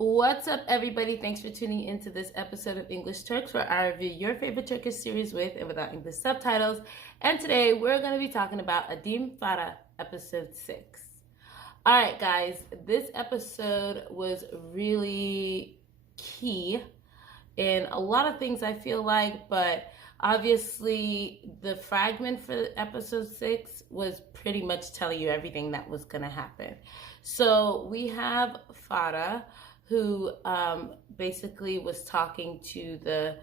What's up, everybody? Thanks for tuning into this episode of English Turks, where I review your favorite Turkish series with and without English subtitles. And today we're going to be talking about Adim Farah, episode 6. All right, guys, this episode was really key in a lot of things, I feel like, but obviously the fragment for episode 6 was pretty much telling you everything that was going to happen. So we have Farah, who basically was talking to the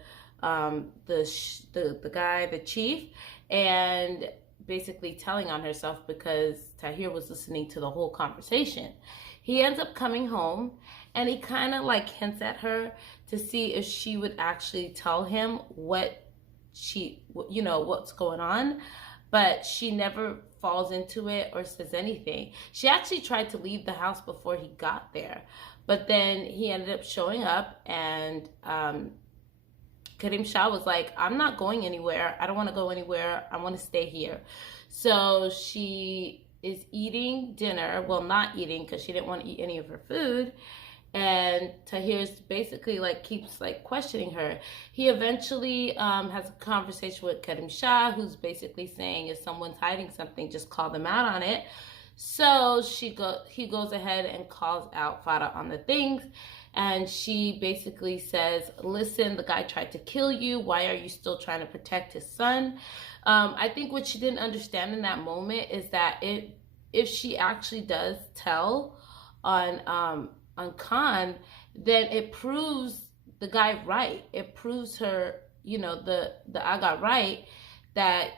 guy, the chief, and basically telling on herself because Tahir was listening to the whole conversation. He ends up coming home and he kind of like hints at her to see if she would actually tell him what's going on, but she never falls into it or says anything. She actually tried to leave the house before he got there, but then he ended up showing up, and Karim Shah was like, I'm not going anywhere. I don't want to go anywhere. I want to stay here. So she is eating dinner. Well, not eating because she didn't want to eat any of her food. And Tahir's basically like keeps like questioning her. He eventually has a conversation with Karim Shah, who's basically saying if someone's hiding something, just call them out on it. So he goes ahead and calls out Farah on the things, and she basically says, listen, the guy tried to kill you. Why are you still trying to protect his son? I think what she didn't understand in that moment is that if she actually does tell on Khan, then it proves the guy right. It proves her, the Aga right, that,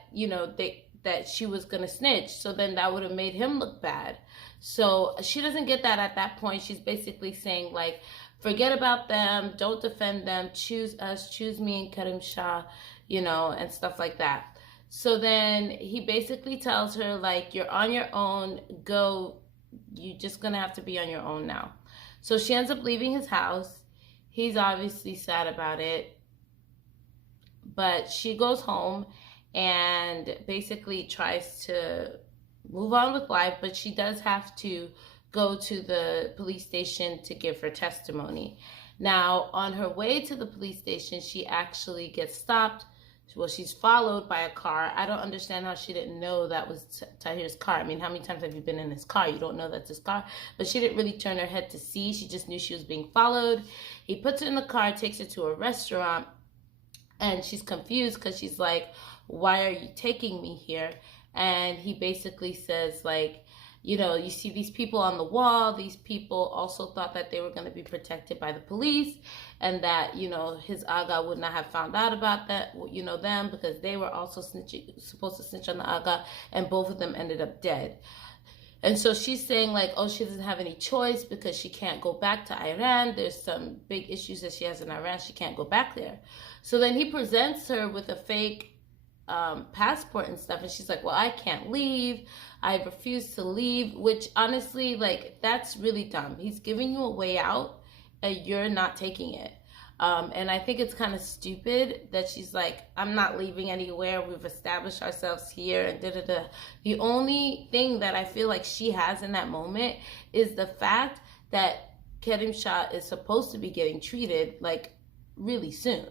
that she was going to snitch. So then that would have made him look bad. So she doesn't get that at that point. She's basically saying, like, forget about them. Don't defend them. Choose us. Choose me and Karim Shah, and stuff like that. So then he basically tells her, like, you're on your own. Go. You're just going to have to be on your own now. So she ends up leaving his house. He's obviously sad about it. But she goes home and basically tries to move on with life, but she does have to go to the police station to give her testimony. Now, on her way to the police station, she actually gets stopped. Well, she's followed by a car. I don't understand how she didn't know that was Tahir's car. I mean, how many times have you been in his car? You don't know that's his car. But she didn't really turn her head to see. She just knew she was being followed. He puts her in the car, takes her to a restaurant, and she's confused because she's like, why are you taking me here? And he basically says, like, you see these people on the wall. These people also thought that they were going to be protected by the police, and that, his Aga would not have found out about that, them, because they were also supposed to snitch on the Aga, and both of them ended up dead. And so she's saying, like, oh, she doesn't have any choice because she can't go back to Iran. There's some big issues that she has in Iran. She can't go back there. So then he presents her with a fake passport and stuff, and she's like, well, I can't leave. I refuse to leave, which honestly, like, that's really dumb. He's giving you a way out and you're not taking it. And I think it's kind of stupid that she's like, I'm not leaving anywhere. We've established ourselves here and da-da-da. The only thing that I feel like she has in that moment is the fact that Karim Shah is supposed to be getting treated like really soon.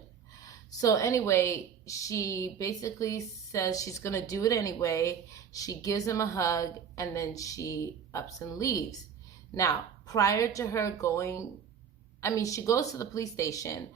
So anyway, she basically says she's going to do it anyway. She gives him a hug, and then she ups and leaves. Now, prior to her going, she goes to the police station,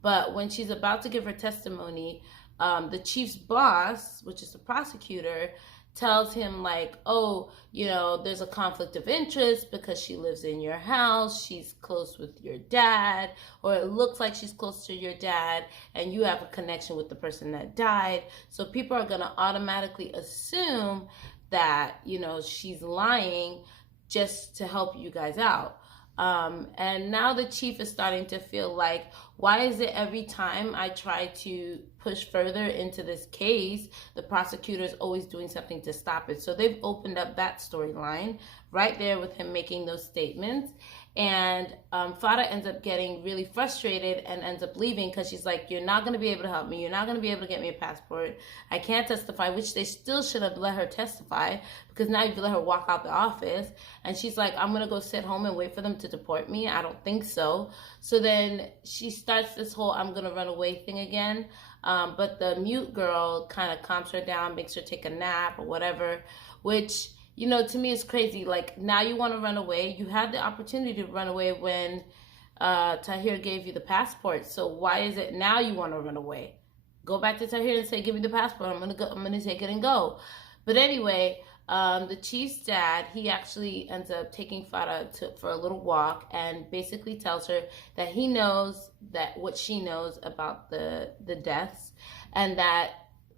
but when she's about to give her testimony, the chief's boss, which is the prosecutor, tells him, like, oh, there's a conflict of interest because she lives in your house, she's close with your dad, or it looks like she's close to your dad, and you have a connection with the person that died. So people are going to automatically assume that, she's lying just to help you guys out. And now the chief is starting to feel like, why is it every time I try to push further into this case, the prosecutor is always doing something to stop it? So they've opened up that storyline right there with him making those statements. And Farah ends up getting really frustrated and ends up leaving because she's like, you're not going to be able to help me. You're not going to be able to get me a passport. I can't testify, which they still should have let her testify, because now you've let her walk out the office. And she's like, I'm going to go sit home and wait for them to deport me. I don't think so. So then she starts this whole I'm going to run away thing again. But the mute girl kind of calms her down, makes her take a nap or whatever, which, you know, to me is crazy. Like, now you want to run away. You had the opportunity to run away when Tahir gave you the passport. So why is it now you want to run away? Go back to Tahir and say, give me the passport. I'm gonna take it and go. But anyway, the chief's dad, he actually ends up taking Farah for a little walk and basically tells her that he knows that what she knows about the deaths, and that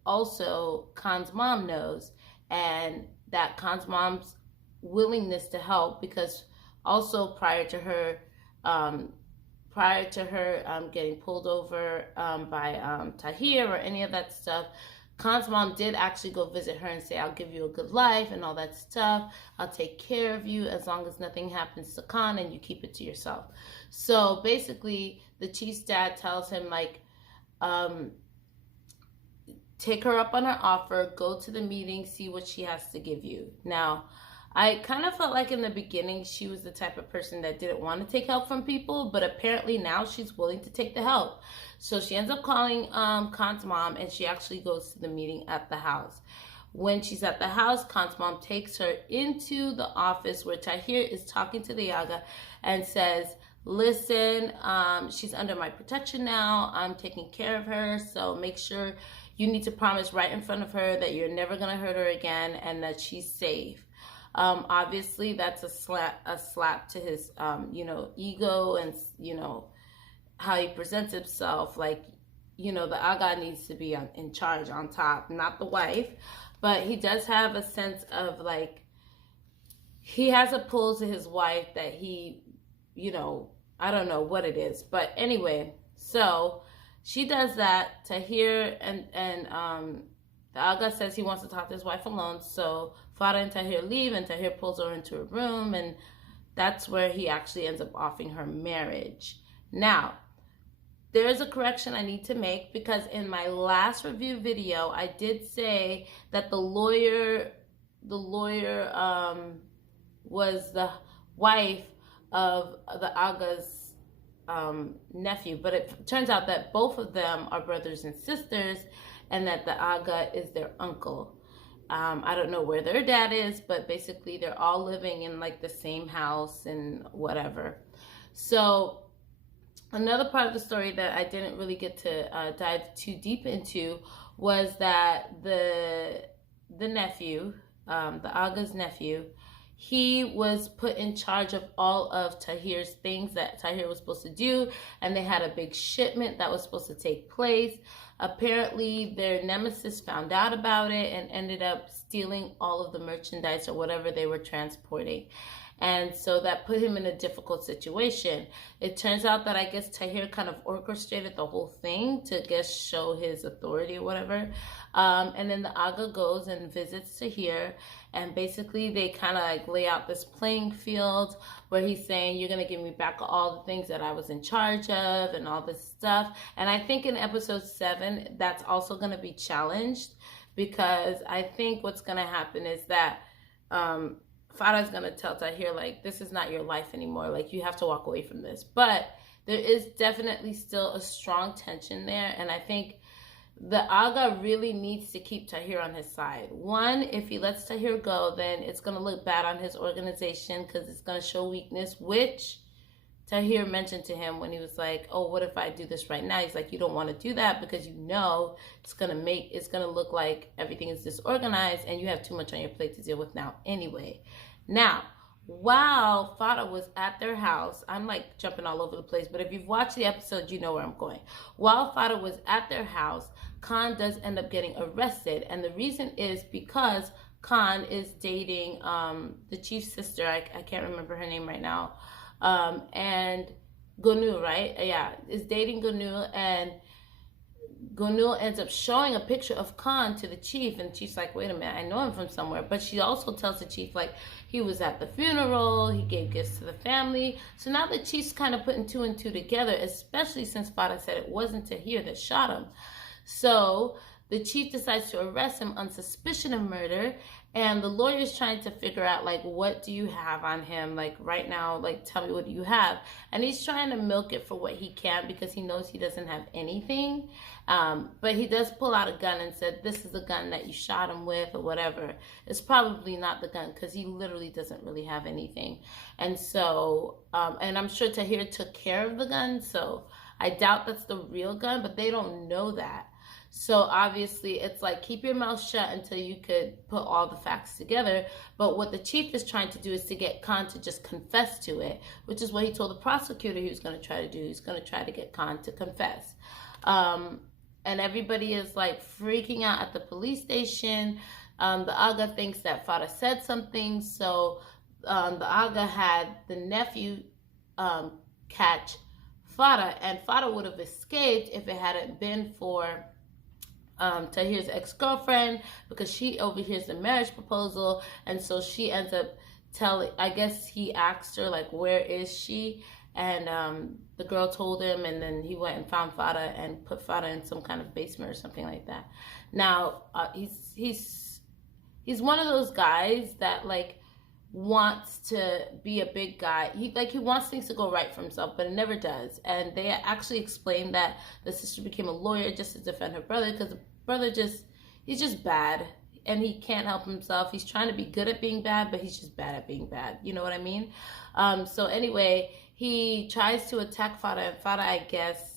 also Khan's mom knows, and that Khan's mom's willingness to help, because also prior to her getting pulled over by Tahir or any of that stuff, Khan's mom did actually go visit her and say, I'll give you a good life and all that stuff. I'll take care of you as long as nothing happens to Khan and you keep it to yourself. So basically, the chief's dad tells him, like, take her up on her offer, go to the meeting, see what she has to give you. Now, I kind of felt like in the beginning she was the type of person that didn't want to take help from people, but apparently now she's willing to take the help. So she ends up calling Khan's mom, and she actually goes to the meeting at the house. When she's at the house, Khan's mom takes her into the office where Tahir is talking to the Aga and says, listen, she's under my protection now. I'm taking care of her, so make sure you need to promise right in front of her that you're never going to hurt her again and that she's safe. Obviously, that's a slap to his, ego and, how he presents himself. Like, the Aga needs to be in charge, on top, not the wife. But he does have a sense of, like, he has a pull to his wife that he, I don't know what it is. But anyway, so she does that. Tahir and the Aga says he wants to talk to his wife alone. So Farah and Tahir leave, and Tahir pulls her into a room, and that's where he actually ends up offering her marriage. Now, there is a correction I need to make, because in my last review video, I did say that the lawyer was the wife of the Aga's nephew, but it turns out that both of them are brothers and sisters, and that the Aga is their uncle. I don't know where their dad is, but basically they're all living in like the same house and whatever. So another part of the story that I didn't really get to dive too deep into was that the nephew, the Aga's nephew, he was put in charge of all of Tahir's things that Tahir was supposed to do, and they had a big shipment that was supposed to take place. Apparently, their nemesis found out about it and ended up stealing all of the merchandise or whatever they were transporting. And so that put him in a difficult situation. It turns out that I guess Tahir kind of orchestrated the whole thing to, show his authority or whatever. And then the Aga goes and visits Tahir, and basically they kind of like lay out this playing field where he's saying, you're going to give me back all the things that I was in charge of and all this stuff. And I think in episode 7, that's also going to be challenged, because I think what's going to happen is that Farah's going to tell Tahir, like, this is not your life anymore. Like, you have to walk away from this. But there is definitely still a strong tension there. And I think the Aga really needs to keep Tahir on his side. One, if he lets Tahir go, then it's going to look bad on his organization, because it's going to show weakness, which Tahir mentioned to him when he was like, oh, what if I do this right now? He's like, you don't want to do that, because it's going to look like everything is disorganized and you have too much on your plate to deal with now anyway. Now, while Farah was at their house, I'm like jumping all over the place, but if you've watched the episode, you know where I'm going. While Farah was at their house, Khan does end up getting arrested. And the reason is because Khan is dating the chief's sister. I can't remember her name right now. And Gonu, right? Yeah, is dating Gonu, and Gunul ends up showing a picture of Khan to the chief, and the chief's like, wait a minute, I know him from somewhere. But she also tells the chief, like, he was at the funeral, he gave gifts to the family. So now the chief's kind of putting two and two together, especially since Farah said it wasn't Tahir that shot him. So the chief decides to arrest him on suspicion of murder, and the lawyer's trying to figure out, like, what do you have on him? Like, right now, like, tell me, what do you have? And he's trying to milk it for what he can because he knows he doesn't have anything. But he does pull out a gun and said, this is the gun that you shot him with or whatever. It's probably not the gun because he literally doesn't really have anything. And so, and I'm sure Tahir took care of the gun, so I doubt that's the real gun, but they don't know that. So obviously it's like, keep your mouth shut until you could put all the facts together. But what the chief is trying to do is to get Khan to just confess to it, which is what he told the prosecutor he was going to try to do. He's going to try to get Khan to confess. And everybody is like freaking out at the police station. The Aga thinks that Farah said something. So the Aga had the nephew catch Farah, and Farah would have escaped if it hadn't been for Tahir's ex-girlfriend, because she overhears the marriage proposal, and so she ends up telling, I guess he asked her, like, where is she? And the girl told him, and then he went and found Farah and put Farah in some kind of basement or something like that. Now, he's one of those guys that, like, wants to be a big guy. He wants things to go right for himself, but it never does. And they actually explained that the sister became a lawyer just to defend her brother, because the brother he's just bad and he can't help himself. He's trying to be good at being bad, but he's just bad at being bad. You know what I mean? So anyway, he tries to attack Farah, and Farah, I guess,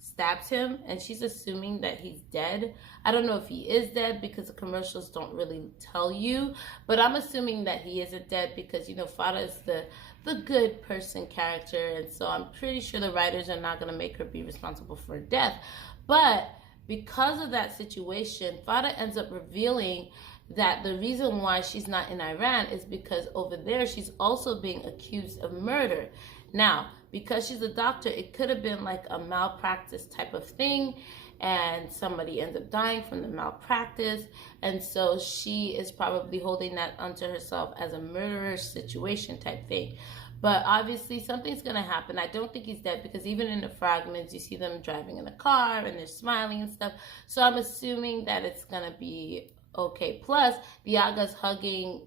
stabs him, and she's assuming that he's dead. I don't know if he is dead because the commercials don't really tell you, but I'm assuming that he isn't dead because, you know, Farah is the good person character, and so I'm pretty sure the writers are not going to make her be responsible for her death. But because of that situation, Farah ends up revealing that the reason why she's not in Iran is because over there she's also being accused of murder. Now, because she's a doctor, it could have been like a malpractice type of thing, and somebody ends up dying from the malpractice, and so she is probably holding that unto herself as a murderer situation type thing. But obviously something's going to happen. I don't think he's dead, because even in the fragments you see them driving in a car and they're smiling and stuff, so I'm assuming that it's going to be okay. Plus the Aga's hugging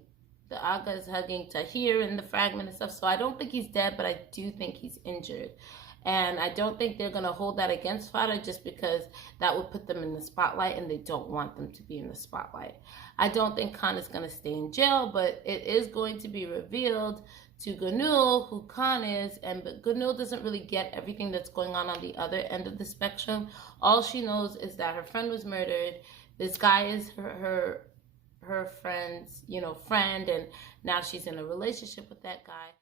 Tahir in the fragment and stuff. So I don't think he's dead, but I do think he's injured. And I don't think they're going to hold that against Farah, just because that would put them in the spotlight, and they don't want them to be in the spotlight. I don't think Khan is going to stay in jail, but it is going to be revealed to Gunul who Khan is, but Gunul doesn't really get everything that's going on the other end of the spectrum. All she knows is that her friend was murdered. This guy is her friend's, friend, and now she's in a relationship with that guy.